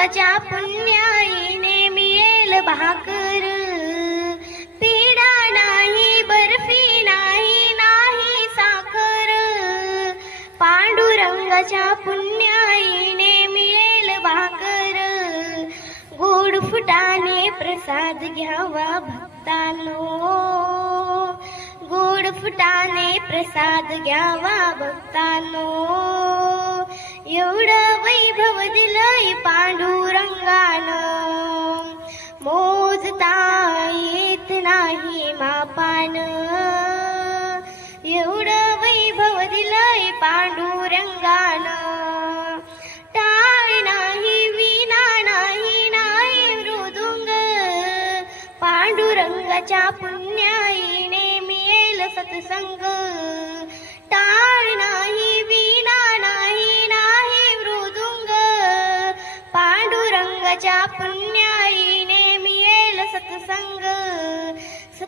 पांडुरंगाच्या पुण्याईने मिळेल भाकर. पेढा नाही बर्फी नाही नाही साखर. पांडुरंगाच्या पुण्याईने मिळेल भाकर. गोड फुटाने प्रसाद घ्यावा भक्तानो. गोड फुटाने प्रसाद घ्यावा भक्तानो. मोजता येत नाही मापान. एवढं वैभव दिलंय पांडुरंगान. टाळ नाही विना नाही नाही मृदुंग. पांडुरंगाच्या पुण्याईने मिळेल सत्संग. टाळ नाही विना नाही नाही मृदुंग. पांडुरंगाच्या पुण्या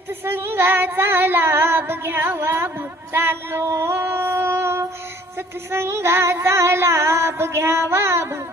सत्संगाचा लाभ घ्यावा भक्तांनो. सत्संगाचा लाभ घ्यावा भक्त